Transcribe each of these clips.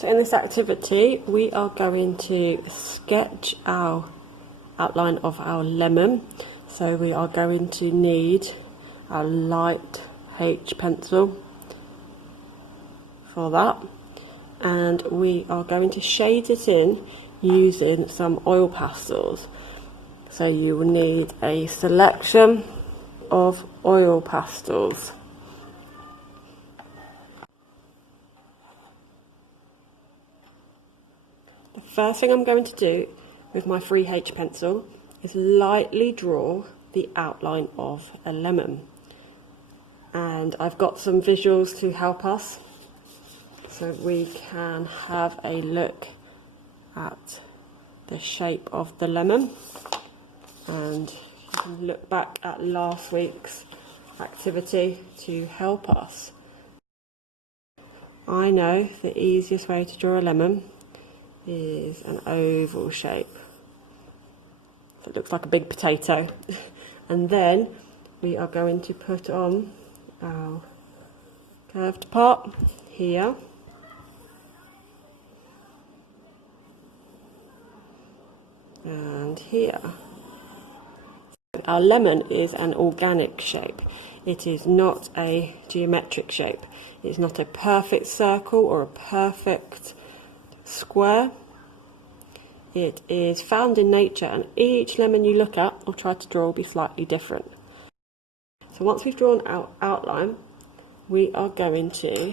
So in this activity, we are going to sketch our outline of our lemon. So we are going to need our light H pencil for that. And we are going to shade it in using some oil pastels. So you will need a selection of oil pastels. The first thing I'm going to do with my free H pencil is lightly draw the outline of a lemon. And I've got some visuals to help us, so we can have a look at the shape of the lemon, and you can look back at last week's activity to help us. I know the easiest way to draw a lemon is an oval shape. So it looks like a big potato. And then we are going to put on our curved part here. And here. Our lemon is an organic shape. It is not a geometric shape. It's not a perfect circle or a perfect square. It is found in nature, and each lemon you look at or try to draw will be slightly different. So once we've drawn our outline, we are going to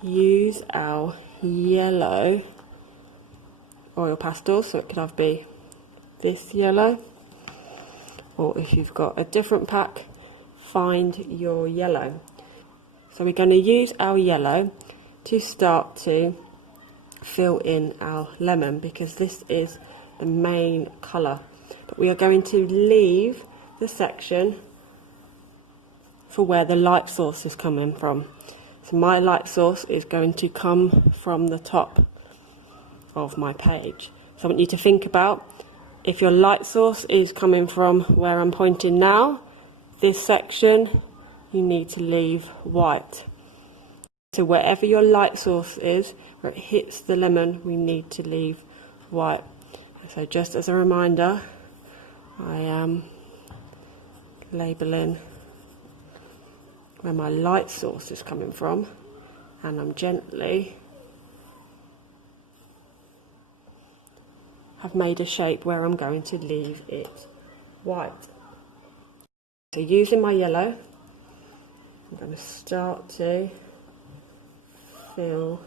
use our yellow oil pastels. So it could either be this yellow, or if you've got a different pack, find your yellow. So we're going to use our yellow to start to fill in our lemon, because this is the main colour. But we are going to leave the section for where the light source is coming from. So my light source is going to come from the top of my page. So I want you to think about, if your light source is coming from where I'm pointing now, this section you need to leave white. So wherever your light source is, where it hits the lemon, we need to leave white. So just as a reminder, I am labelling where my light source is coming from, and I'm gently have made a shape where I'm going to leave it white. So using my yellow, I'm going to start to fill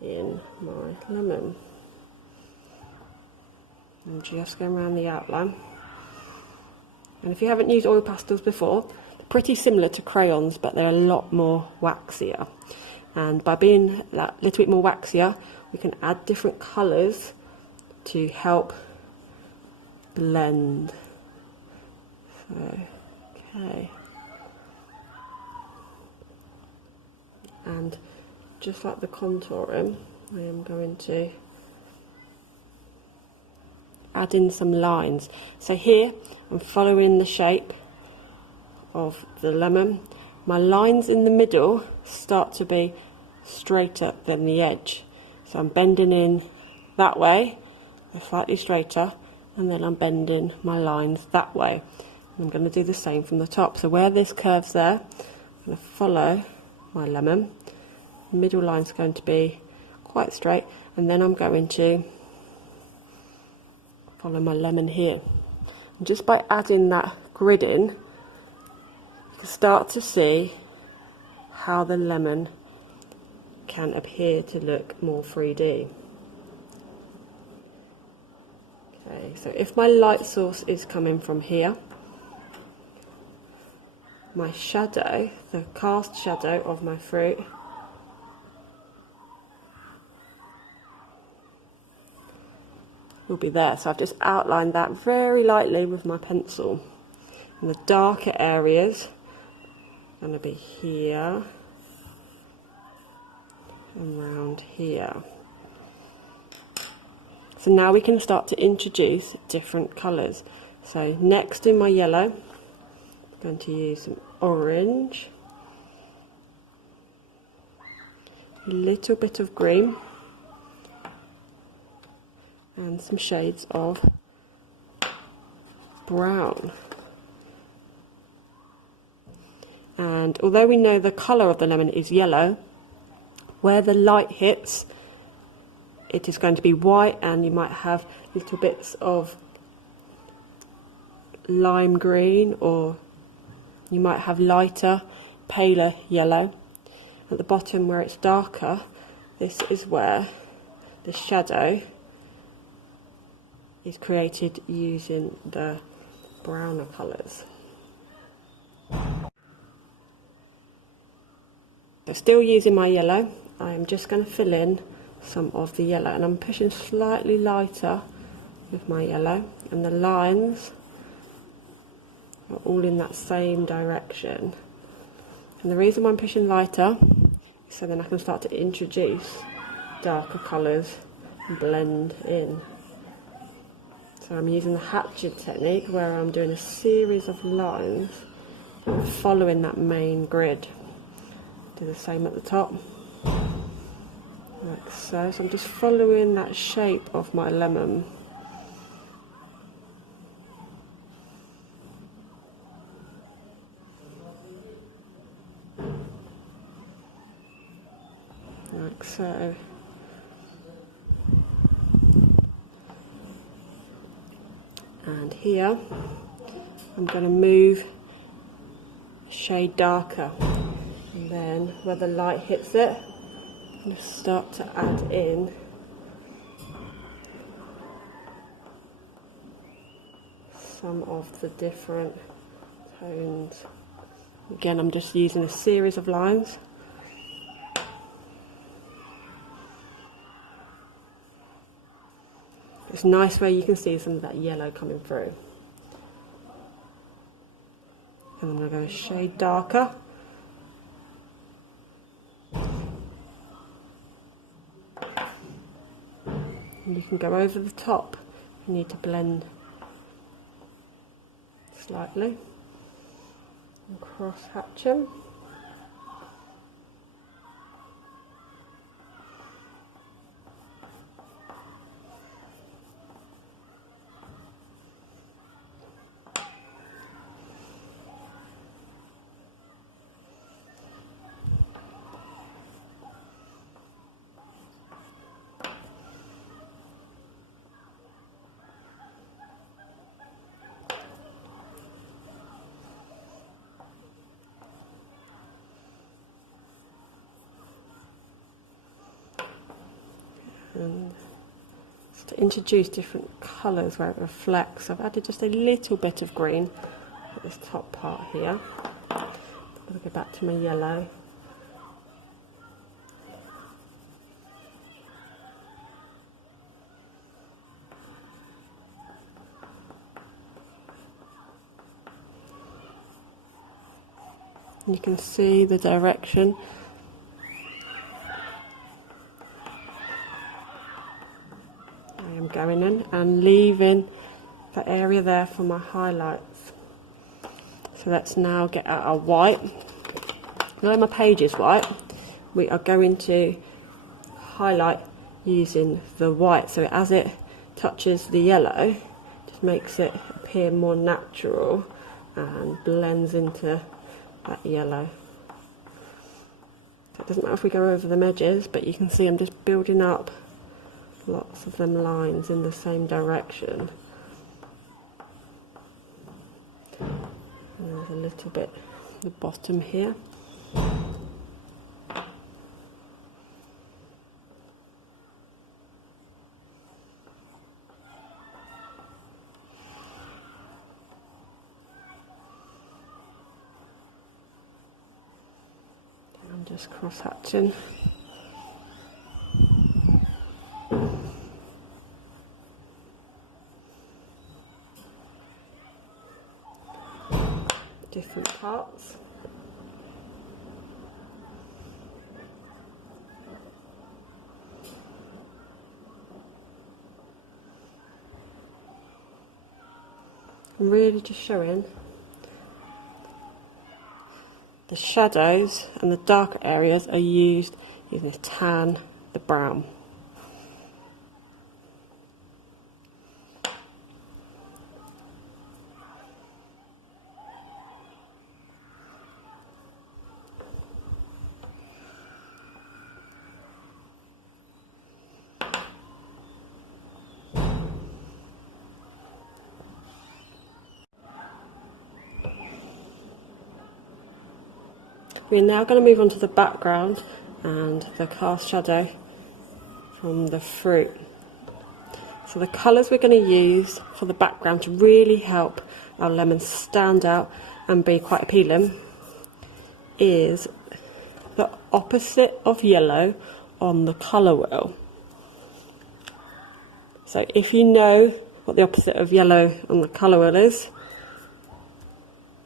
in my lemon. I'm just going around the outline. And if you haven't used oil pastels before, they're pretty similar to crayons, but they're a lot more waxier. And by being a little bit more waxier, we can add different colours to help blend. So, okay. And just like the contouring, I am going to add in some lines. So here I'm following the shape of the lemon. My lines in the middle start to be straighter than the edge. So I'm bending in that way, they're slightly straighter, and then I'm bending my lines that way. And I'm going to do the same from the top. So where this curves there, I'm going to follow my lemon. The middle line's going to be quite straight, and then I'm going to follow my lemon here. And just by adding that grid in, you can start to see how the lemon can appear to look more 3D. Okay, so if my light source is coming from here, my shadow, the cast shadow of my fruit, will be there. So I've just outlined that very lightly with my pencil. And the darker areas are going to be here and around here. So now we can start to introduce different colours. So next in my yellow, I'm going to use some orange, a little bit of green, and some shades of brown. And although we know the colour of the lemon is yellow, where the light hits, it is going to be white, and you might have little bits of lime green, or you might have lighter, paler yellow. At the bottom where it's darker, this is where the shadow is created using the browner colours. So still using my yellow, I'm just going to fill in some of the yellow, and I'm pushing slightly lighter with my yellow, and the lines are all in that same direction. And the reason why I'm pushing lighter is so then I can start to introduce darker colours and blend in. So I'm using the hatchet technique, where I'm doing a series of lines and following that main grid. Do the same at the top, like so. So I'm just following that shape of my lemon. Like so. And here I'm going to move a shade darker, and then where the light hits it, I'm going to start to add in some of the different tones. Again, I'm just using a series of lines. It's nice where you can see some of that yellow coming through. And I'm going to go a shade darker. And you can go over the top. You need to blend slightly and cross hatch them. And just to introduce different colours where it reflects, I've added just a little bit of green at this top part here. I'm going to go back to my yellow. And you can see the direction. Going in and leaving that area there for my highlights. So let's now get out our white. Now my page is white, we are going to highlight using the white, so as it touches the yellow, just makes it appear more natural and blends into that yellow. So it doesn't matter if we go over the edges, but you can see I'm just building up lots of them lines in the same direction. And there's a little bit at the bottom here. I'm just cross hatching. Different parts. I'm really just showing the shadows, and the darker areas are used Using to tan the brown. We're now going to move on to the background and the cast shadow from the fruit. So the colours we're going to use for the background to really help our lemon stand out and be quite appealing is the opposite of yellow on the colour wheel. So if you know what the opposite of yellow on the colour wheel is,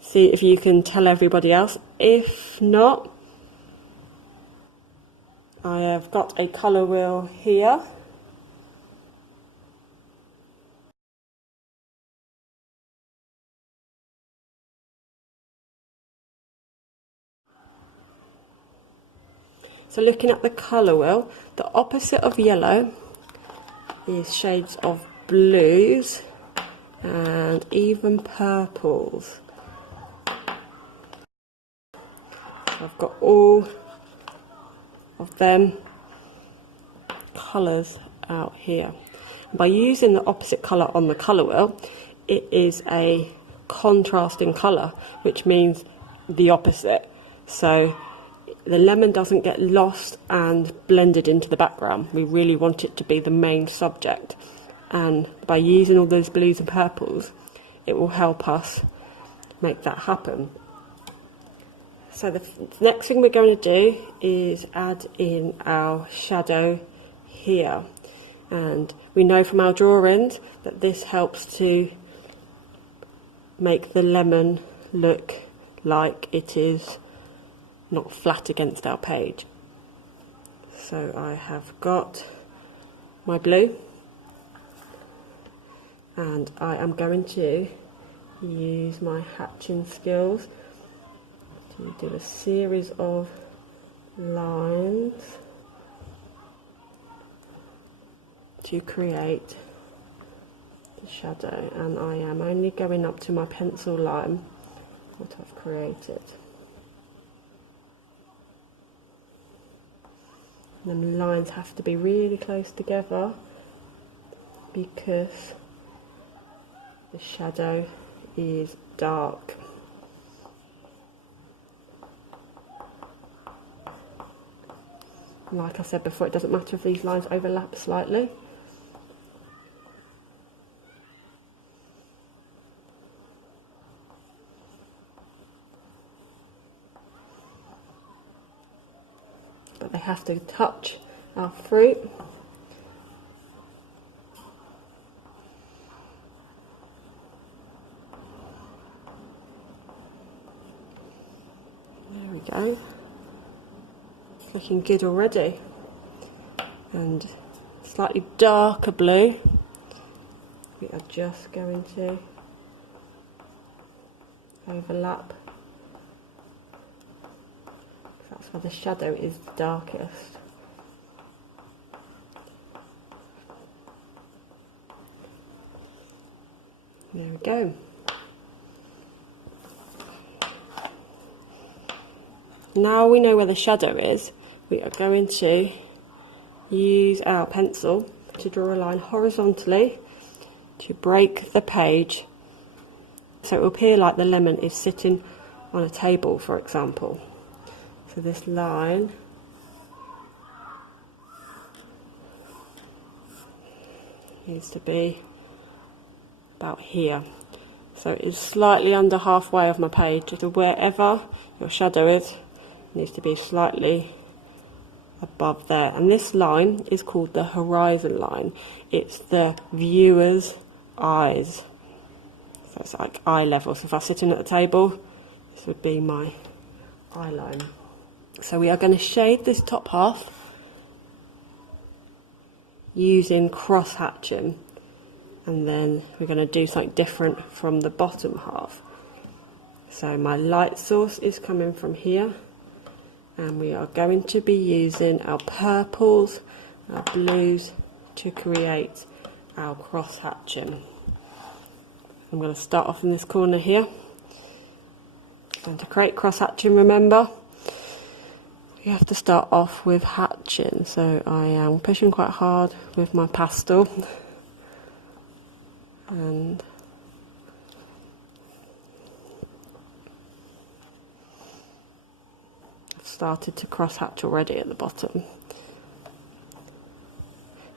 see if you can tell everybody else. If not, I have got a colour wheel here. So looking at the colour wheel, the opposite of yellow is shades of blues and even purples. I've got all of them colours out here. And by using the opposite colour on the colour wheel, it is a contrasting colour, which means the opposite. So the lemon doesn't get lost and blended into the background. We really want it to be the main subject. And by using all those blues and purples, it will help us make that happen. So the next thing we're going to do is add in our shadow here. And we know from our drawings that this helps to make the lemon look like it is not flat against our page. So I have got my blue and I am going to use my hatching skills to do a series of lines to create the shadow, and I am only going up to my pencil line what I've created. And the lines have to be really close together because the shadow is dark. Like I said before, it doesn't matter if these lines overlap slightly. But they have to touch our fruit. There we go. Looking good already. And slightly darker blue, we are just going to overlap. That's where the shadow is darkest. There we go. Now we know where the shadow is, we are going to use our pencil to draw a line horizontally to break the page so it will appear like the lemon is sitting on a table, for example. So this line needs to be about here. So it's slightly under halfway of my page. So wherever your shadow is, needs to be slightly above there. And this line is called the horizon line. It's the viewer's eyes. So it's like eye level. So if I'm sitting at the table, this would be my eye line. So we are going to shade this top half using cross hatching, and then we're going to do something different from the bottom half. So my light source is coming from here, and we are going to be using our purples, our blues to create our cross hatching. I'm going to start off in this corner here, and to create cross hatching, remember, you have to start off with hatching. So I am pushing quite hard with my pastel, and I've started to cross hatch already at the bottom.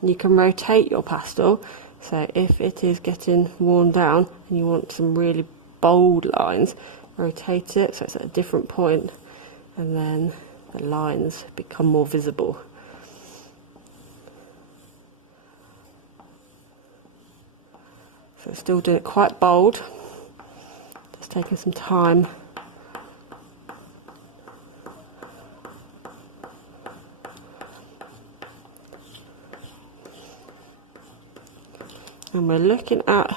And you can rotate your pastel, so if it is getting worn down and you want some really bold lines, rotate it so it's at a different point, and then the lines become more visible. So still doing it quite bold, just taking some time. And we're looking at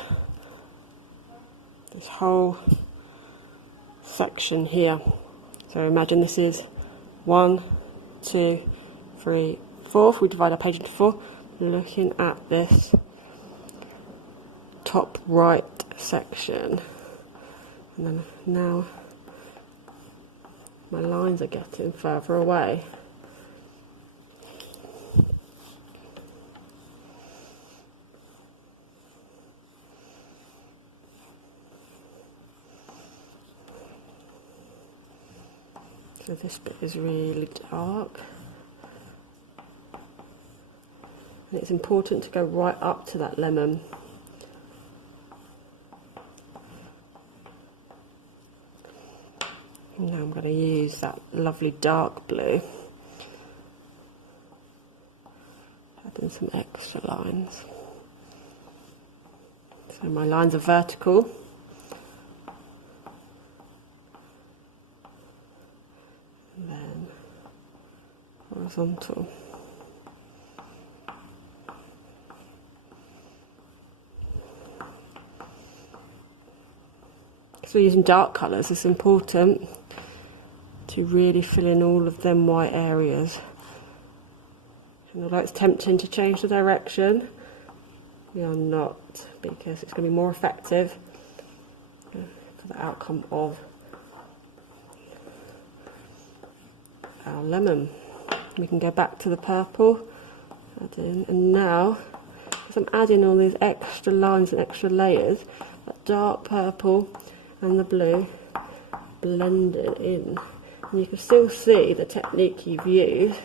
this whole section here. So imagine this is 1, 2, 3, 4. If we divide our page into 4, looking at this top right section. And then now my lines are getting further away. So this bit is really dark, and it's important to go right up to that lemon. And now I'm going to use that lovely dark blue, adding some extra lines. So my lines are vertical. And then horizontal. So using dark colours, it's important to really fill in all of them white areas. And although it's tempting to change the direction, we are not, because it's going to be more effective for the outcome of our lemon. We can go back to the purple, add in, and now, as I'm adding all these extra lines and extra layers, that dark purple and the blue blending in. And you can still see the technique you've used.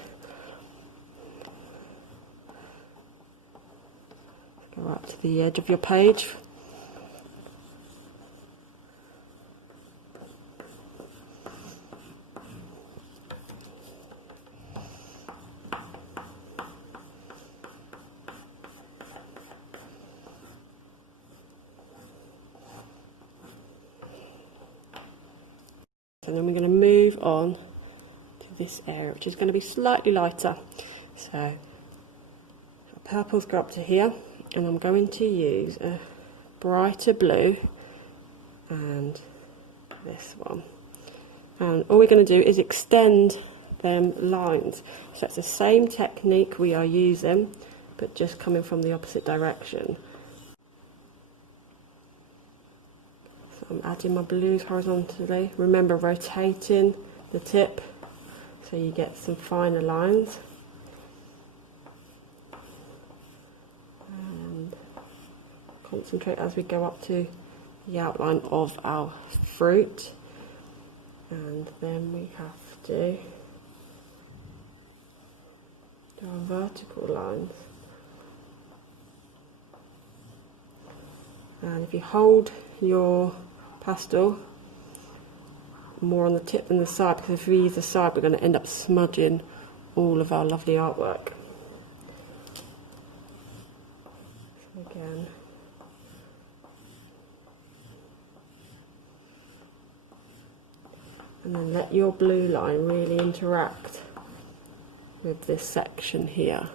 Go up to the edge of your page. And then we're going to move on to this area, which is going to be slightly lighter. So purples go up to here, and I'm going to use a brighter blue and this one. And all we're going to do is extend them lines. So it's the same technique we are using, but just coming from the opposite direction. I'm adding my blues horizontally. Remember, rotating the tip so you get some finer lines. And concentrate as we go up to the outline of our fruit. And then we have to do our vertical lines. And if you hold your pastel more on the tip than the side, because if we use the side we're going to end up smudging all of our lovely artwork. So again, and then let your blue line really interact with this section here.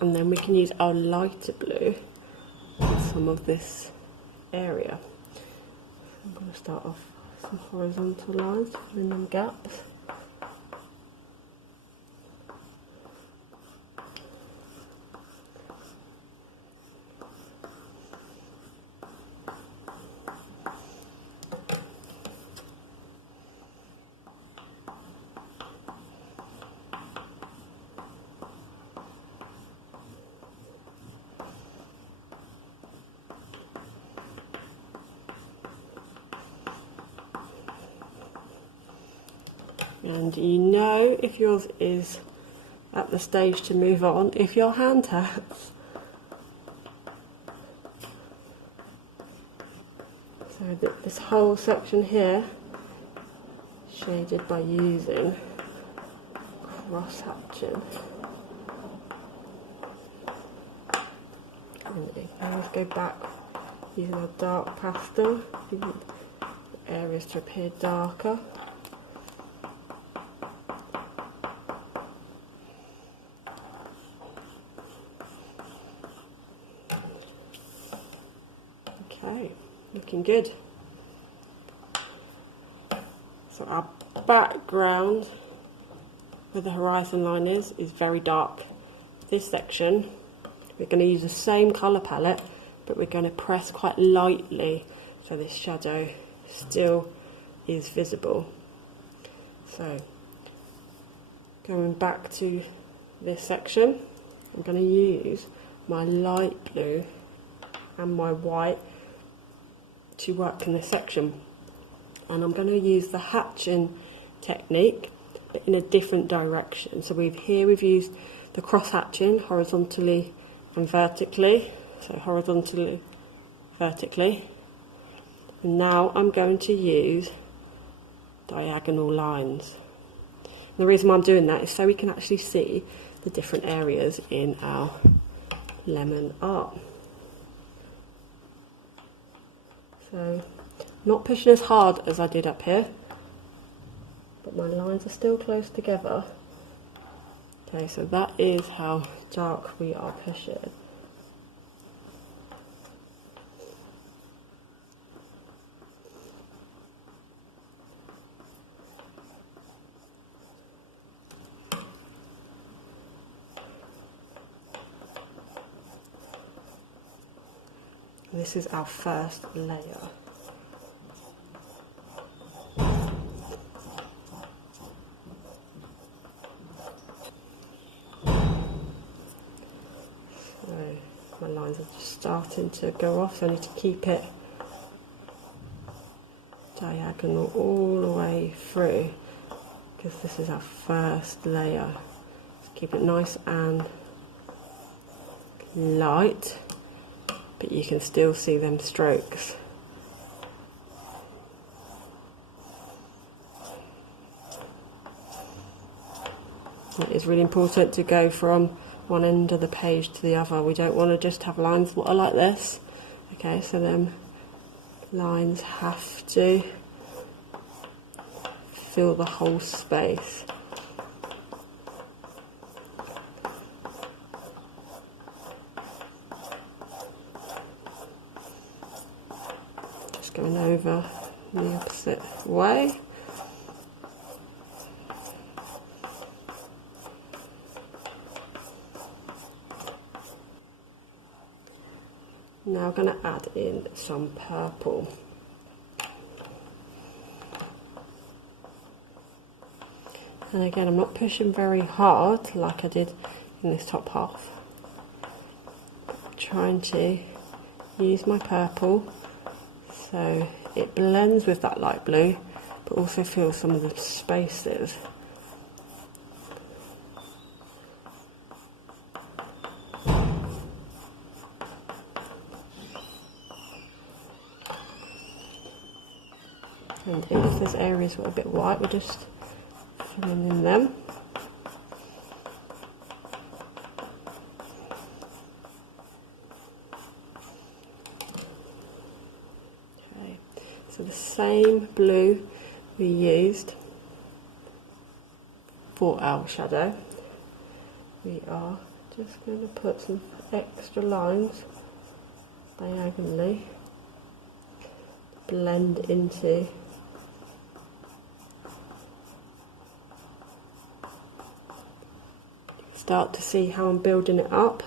And then we can use our lighter blue in some of this area. I'm going to start off some horizontal lines, filling in gaps. And you know if yours is at the stage to move on if your hand hurts. So this whole section here, shaded by using cross hatching. And again, let's go back using a dark pastel, the areas to appear darker. Okay, looking good. So our background where the horizon line is very dark. This section, we're going to use the same colour palette, but we're going to press quite lightly so this shadow still is visible. So, going back to this section, I'm going to use my light blue and my white to work in this section, and I'm going to use the hatching technique but in a different direction. So we've used the cross hatching horizontally and vertically, so horizontally, vertically, and now I'm going to use diagonal lines. And the reason why I'm doing that is so we can actually see the different areas in our lemon art. So, not pushing as hard as I did up here, but my lines are still close together. Okay, so that is how dark we are pushing. This is our first layer. So my lines are just starting to go off, so I need to keep it diagonal all the way through because this is our first layer. Just keep it nice and light, but you can still see them strokes. It is really important to go from one end of the page to the other. We don't want to just have lines that are like this. Okay, so them lines have to fill the whole space. Going over the opposite way. Now I'm going to add in some purple. And again, I'm not pushing very hard like I did in this top half. I'm trying to use my purple so it blends with that light blue, but also fills some of the spaces. And if there's areas that are a bit white, we're just filling in them. So the same blue we used for our shadow, we are Just going to put some extra lines diagonally, blend into start to see how I'm building it up.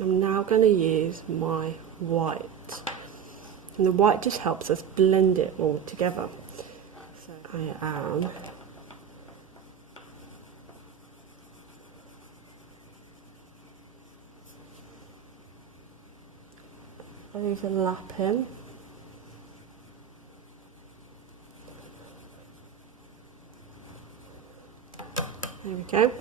I'm now going to use my white, and the white just helps us blend it all together. So I am overlapping there we go.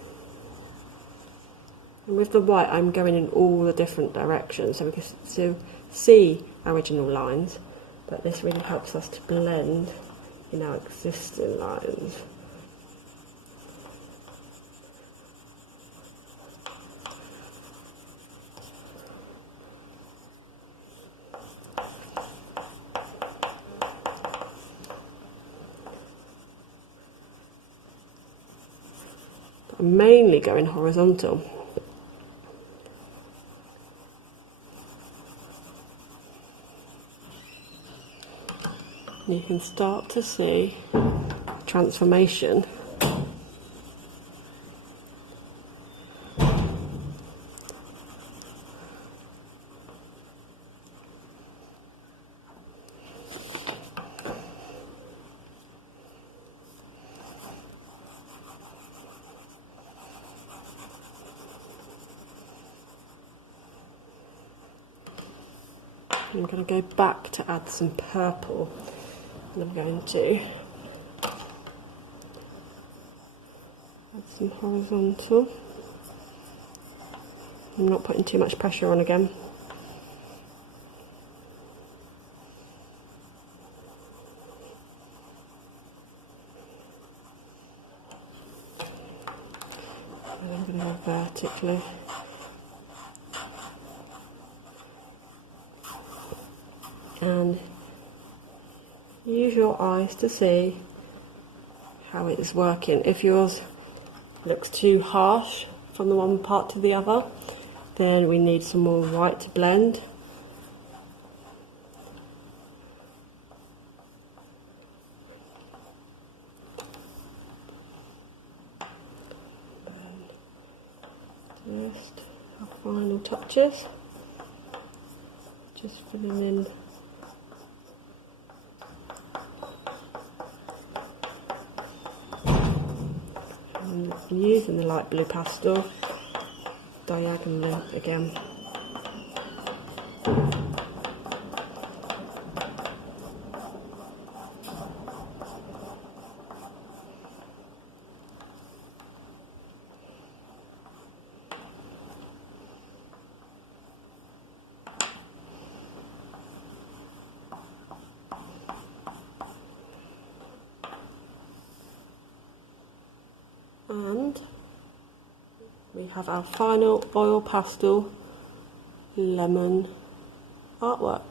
And with the white, I'm going in all the different directions so we can see our original lines, but this really helps us to blend in our existing lines. I'm mainly going horizontal. You can start to see transformation. I'm going to go back to add some purple. And I'm going to add some horizontal. I'm not putting too much pressure on again. And I'm going to go vertically. And use your eyes to see how it is working. If yours looks too harsh from the one part to the other, then we need some more white to blend. And just our final touches, just filling in and using the light blue pastel diagonally again. And we have our final oil pastel lemon artwork.